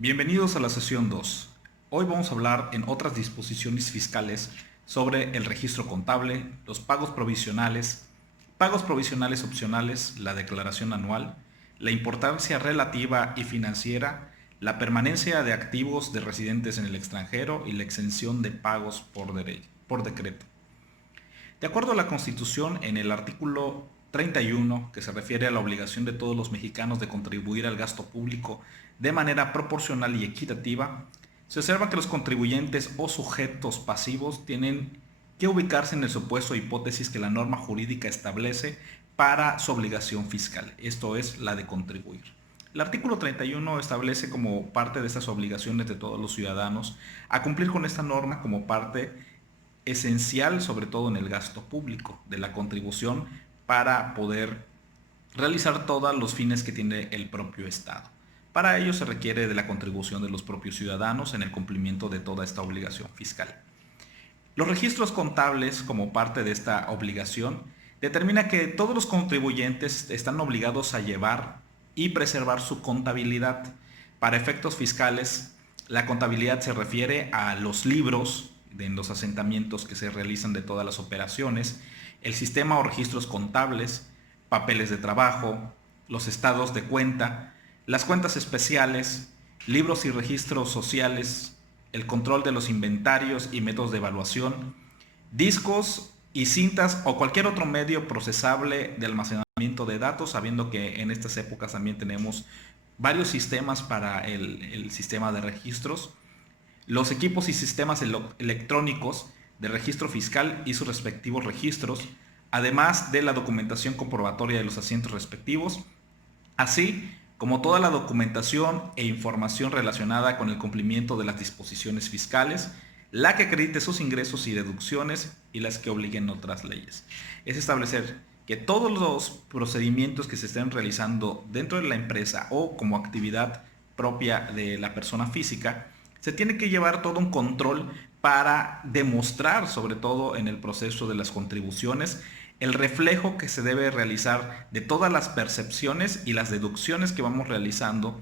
Bienvenidos a la sesión 2. Hoy vamos a hablar en otras disposiciones fiscales sobre el registro contable, los pagos provisionales opcionales, la declaración anual, la importancia relativa y financiera, la permanencia de activos de residentes en el extranjero y la exención de pagos por decreto. De acuerdo a la Constitución, en el artículo 31, que se refiere a la obligación de todos los mexicanos de contribuir al gasto público de manera proporcional y equitativa, se observa que los contribuyentes o sujetos pasivos tienen que ubicarse en el supuesto o hipótesis que la norma jurídica establece para su obligación fiscal, esto es, la de contribuir. El artículo 31 establece como parte de estas obligaciones de todos los ciudadanos a cumplir con esta norma como parte esencial, sobre todo en el gasto público, de la contribución para poder realizar todos los fines que tiene el propio Estado. Para ello se requiere de la contribución de los propios ciudadanos en el cumplimiento de toda esta obligación fiscal. Los registros contables, como parte de esta obligación, determina que todos los contribuyentes están obligados a llevar y preservar su contabilidad. Para efectos fiscales, la contabilidad se refiere a los libros en los asentamientos que se realizan de todas las operaciones, el sistema o registros contables, papeles de trabajo, los estados de cuenta, las cuentas especiales, libros y registros sociales, el control de los inventarios y métodos de evaluación, discos y cintas o cualquier otro medio procesable de almacenamiento de datos, sabiendo que en estas épocas también tenemos varios sistemas para el sistema de registros, los equipos y sistemas electrónicos de registro fiscal y sus respectivos registros, además de la documentación comprobatoria de los asientos respectivos, así como toda la documentación e información relacionada con el cumplimiento de las disposiciones fiscales, la que acredite sus ingresos y deducciones y las que obliguen otras leyes. Es establecer que todos los procedimientos que se estén realizando dentro de la empresa o como actividad propia de la persona física, se tiene que llevar todo un control para demostrar, sobre todo en el proceso de las contribuciones, el reflejo que se debe realizar de todas las percepciones y las deducciones que vamos realizando,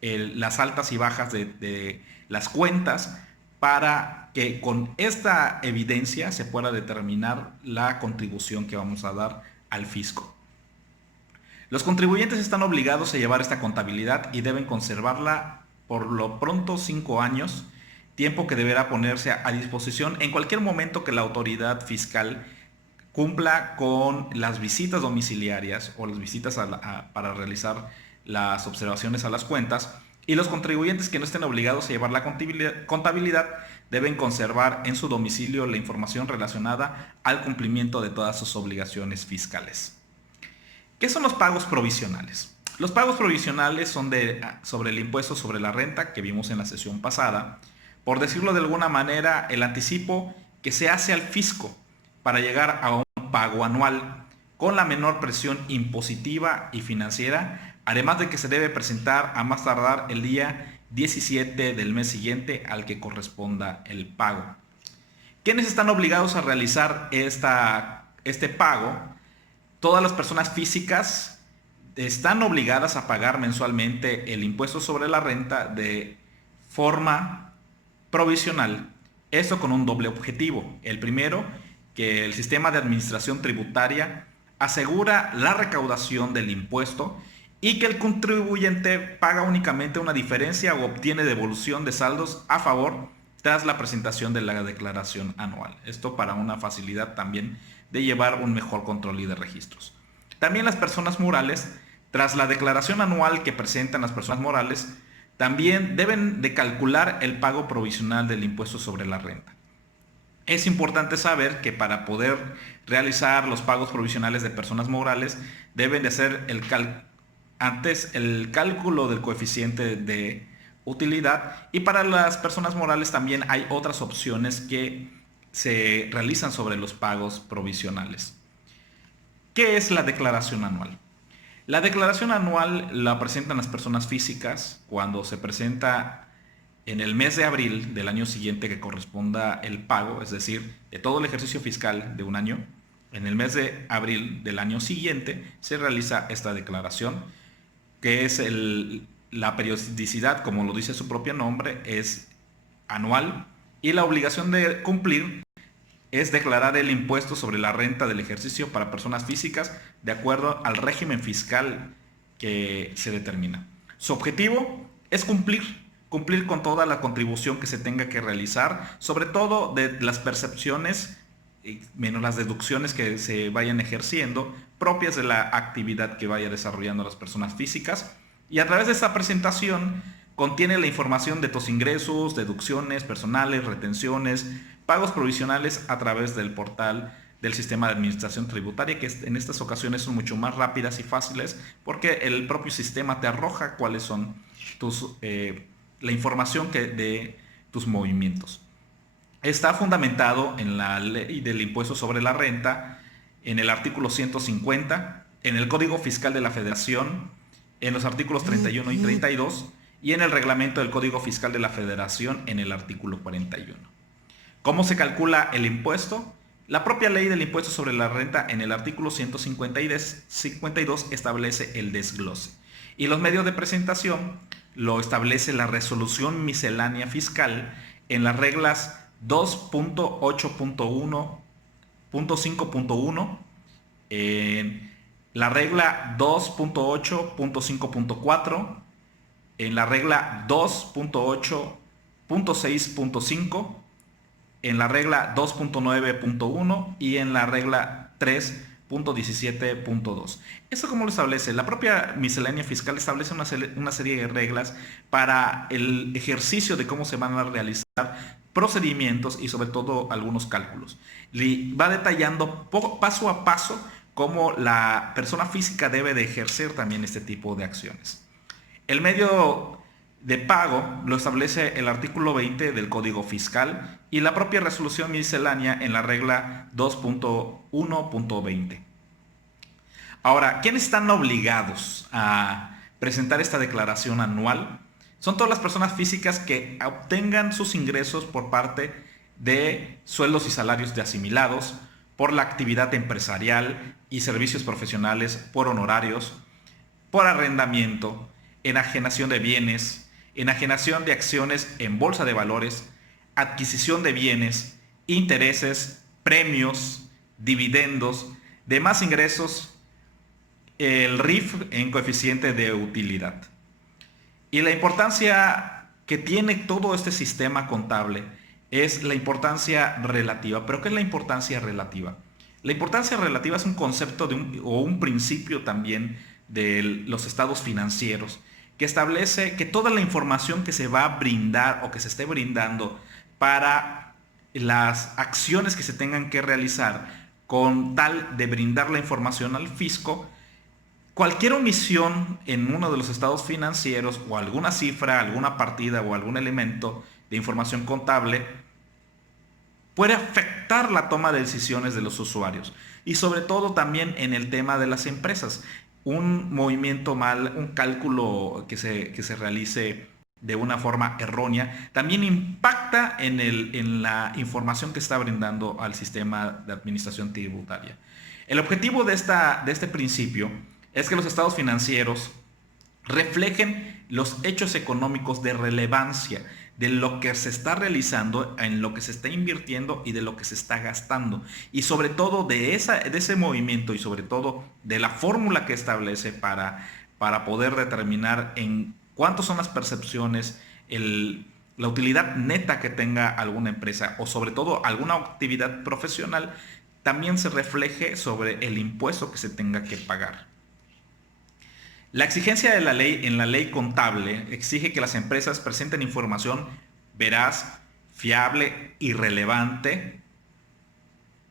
las altas y bajas de las cuentas, para que con esta evidencia se pueda determinar la contribución que vamos a dar al fisco. Los contribuyentes están obligados a llevar esta contabilidad y deben conservarla por lo pronto 5 años, tiempo que deberá ponerse a disposición en cualquier momento que la autoridad fiscal cumpla con las visitas domiciliarias o las visitas para realizar las observaciones a las cuentas, y los contribuyentes que no estén obligados a llevar la contabilidad deben conservar en su domicilio la información relacionada al cumplimiento de todas sus obligaciones fiscales. ¿Qué son los pagos provisionales? Los pagos provisionales son sobre el impuesto sobre la renta que vimos en la sesión pasada. Por decirlo de alguna manera, el anticipo que se hace al fisco para llegar a un pago anual con la menor presión impositiva y financiera, además de que se debe presentar a más tardar el día 17 del mes siguiente al que corresponda el pago. ¿Quiénes están obligados a realizar este pago? Todas las personas físicas están obligadas a pagar mensualmente el impuesto sobre la renta de forma provisional. Esto con un doble objetivo. El primero, que el sistema de administración tributaria asegura la recaudación del impuesto y que el contribuyente paga únicamente una diferencia o obtiene devolución de saldos a favor tras la presentación de la declaración anual. Esto para una facilidad también de llevar un mejor control y de registros. También las personas morales, tras la declaración anual que presentan las personas morales, también deben de calcular el pago provisional del impuesto sobre la renta. Es importante saber que para poder realizar los pagos provisionales de personas morales deben de hacer antes el cálculo del coeficiente de utilidad, y para las personas morales también hay otras opciones que se realizan sobre los pagos provisionales. ¿Qué es la declaración anual? La declaración anual la presentan las personas físicas cuando se presenta en el mes de abril del año siguiente que corresponda el pago, es decir, de todo el ejercicio fiscal de un año. En el mes de abril del año siguiente se realiza esta declaración, que es La periodicidad, como lo dice su propio nombre, es anual y la obligación de cumplir es declarar el impuesto sobre la renta del ejercicio para personas físicas de acuerdo al régimen fiscal que se determina. Su objetivo es cumplir con toda la contribución que se tenga que realizar, sobre todo de las percepciones menos las deducciones que se vayan ejerciendo propias de la actividad que vaya desarrollando las personas físicas. Y a través de esta presentación contiene la información de tus ingresos, deducciones personales, retenciones, pagos provisionales a través del portal del sistema de administración tributaria, que en estas ocasiones son mucho más rápidas y fáciles porque el propio sistema te arroja cuáles son la información de tus movimientos. Está fundamentado en la ley del impuesto sobre la renta, en el artículo 150, en el Código Fiscal de la Federación, en los artículos 31 y 32 y en el reglamento del Código Fiscal de la Federación en el artículo 41. ¿Cómo se calcula el impuesto? La propia ley del impuesto sobre la renta en el artículo 152 establece el desglose. Y los medios de presentación lo establece la resolución miscelánea fiscal en las reglas 2.8.1.5.1, en la regla 2.8.5.4, en la regla 2.8.6.5, en la regla 2.9.1 y en la regla 3.17.2. Esto como lo establece, la propia miscelánea fiscal establece una serie de reglas para el ejercicio de cómo se van a realizar procedimientos y sobre todo algunos cálculos. Va detallando paso a paso cómo la persona física debe de ejercer también este tipo de acciones. El medio de pago lo establece el artículo 20 del Código Fiscal y la propia resolución miscelánea en la regla 2.1.20. Ahora, ¿quiénes están obligados a presentar esta declaración anual? Son todas las personas físicas que obtengan sus ingresos por parte de sueldos y salarios de asimilados, por la actividad empresarial y servicios profesionales, por honorarios, por arrendamiento, enajenación de bienes, enajenación de acciones en bolsa de valores, adquisición de bienes, intereses, premios, dividendos, demás ingresos, el RIF en coeficiente de utilidad. Y la importancia que tiene todo este sistema contable es la importancia relativa. ¿Pero qué es la importancia relativa? La importancia relativa es un concepto o un principio también de los estados financieros que establece que toda la información que se va a brindar o que se esté brindando para las acciones que se tengan que realizar con tal de brindar la información al fisco, cualquier omisión en uno de los estados financieros o alguna cifra, alguna partida o algún elemento de información contable puede afectar la toma de decisiones de los usuarios y sobre todo también en el tema de las empresas. Un movimiento mal, un cálculo que se realice de una forma errónea también impacta en la información que está brindando al sistema de administración tributaria. El objetivo de este principio es que los estados financieros reflejen los hechos económicos de relevancia de lo que se está realizando, en lo que se está invirtiendo y de lo que se está gastando. Y sobre todo de ese movimiento y sobre todo de la fórmula que establece para poder determinar en cuántas son las percepciones, la utilidad neta que tenga alguna empresa o sobre todo alguna actividad profesional, también se refleje sobre el impuesto que se tenga que pagar. La exigencia de la ley en la ley contable exige que las empresas presenten información veraz, fiable y relevante.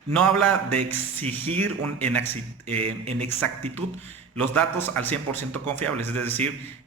No habla de exigir en exactitud los datos al 100% confiables, es decir,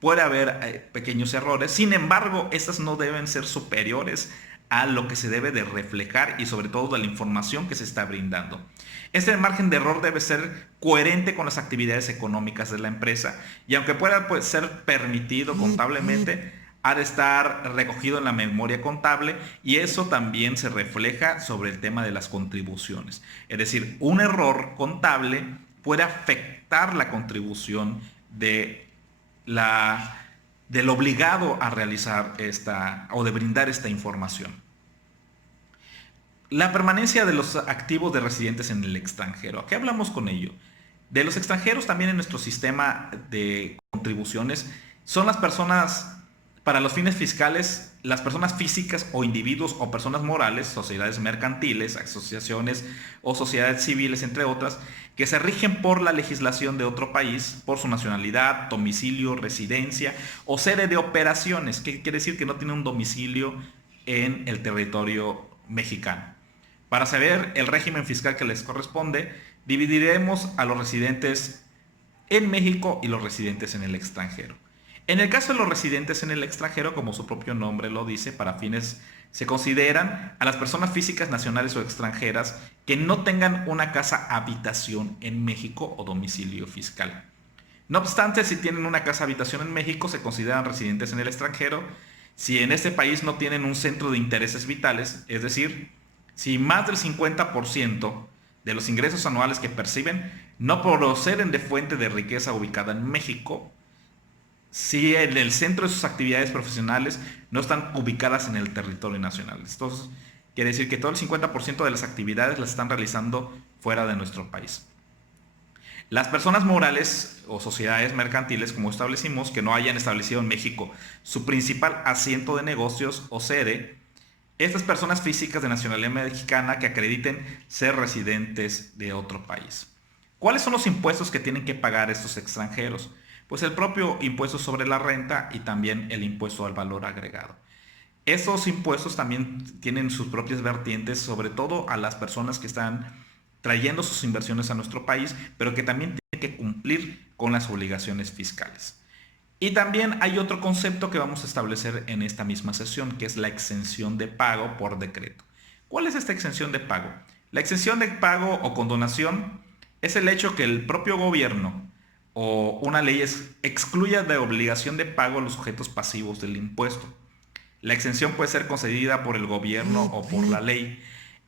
puede haber pequeños errores, sin embargo, estas no deben ser superiores a lo que se debe de reflejar y sobre todo de la información que se está brindando. Este margen de error debe ser coherente con las actividades económicas de la empresa y aunque pueda ser permitido contablemente, ha de estar recogido en la memoria contable y eso también se refleja sobre el tema de las contribuciones. Es decir, un error contable puede afectar la contribución de la del obligado a realizar esta o de brindar esta información. La permanencia de los activos de residentes en el extranjero. ¿A qué hablamos con ello? De los extranjeros también en nuestro sistema de contribuciones son las personas, para los fines fiscales, las personas físicas o individuos o personas morales, sociedades mercantiles, asociaciones o sociedades civiles, entre otras, que se rigen por la legislación de otro país, por su nacionalidad, domicilio, residencia o sede de operaciones, que quiere decir que no tiene un domicilio en el territorio mexicano. Para saber el régimen fiscal que les corresponde, dividiremos a los residentes en México y los residentes en el extranjero. En el caso de los residentes en el extranjero, como su propio nombre lo dice, para fines se consideran a las personas físicas nacionales o extranjeras que no tengan una casa habitación en México o domicilio fiscal. No obstante, si tienen una casa habitación en México, se consideran residentes en el extranjero si en este país no tienen un centro de intereses vitales, es decir, si más del 50% de los ingresos anuales que perciben no proceden de fuente de riqueza ubicada en México, si en el centro de sus actividades profesionales no están ubicadas en el territorio nacional. Entonces, quiere decir que todo el 50% de las actividades las están realizando fuera de nuestro país. Las personas morales o sociedades mercantiles, como establecimos, que no hayan establecido en México su principal asiento de negocios o sede, estas personas físicas de nacionalidad mexicana que acrediten ser residentes de otro país. ¿Cuáles son los impuestos que tienen que pagar estos extranjeros? Pues el propio impuesto sobre la renta y también el impuesto al valor agregado. Estos impuestos también tienen sus propias vertientes, sobre todo a las personas que están trayendo sus inversiones a nuestro país, pero que también tienen que cumplir con las obligaciones fiscales. Y también hay otro concepto que vamos a establecer en esta misma sesión, que es la exención de pago por decreto. ¿Cuál es esta exención de pago? La exención de pago o condonación es el hecho que el propio gobierno o una ley excluya de obligación de pago a los sujetos pasivos del impuesto. La exención puede ser concedida por el gobierno o por la ley.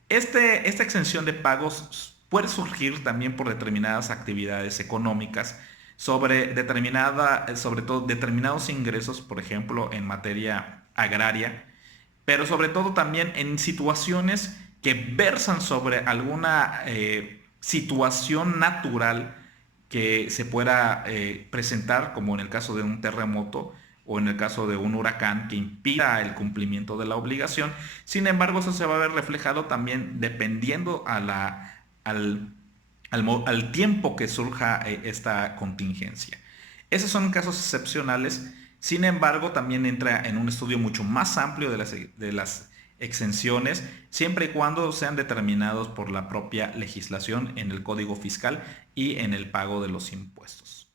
Esta exención de pagos puede surgir también por determinadas actividades económicas sobre todo determinados ingresos, por ejemplo, en materia agraria, pero sobre todo también en situaciones que versan sobre alguna situación natural que se pueda presentar, como en el caso de un terremoto o en el caso de un huracán que impida el cumplimiento de la obligación. Sin embargo, eso se va a ver reflejado también dependiendo al tiempo que surja esta contingencia. Esos son casos excepcionales. Sin embargo, también entra en un estudio mucho más amplio de las exenciones, siempre y cuando sean determinados por la propia legislación en el Código Fiscal y en el pago de los impuestos.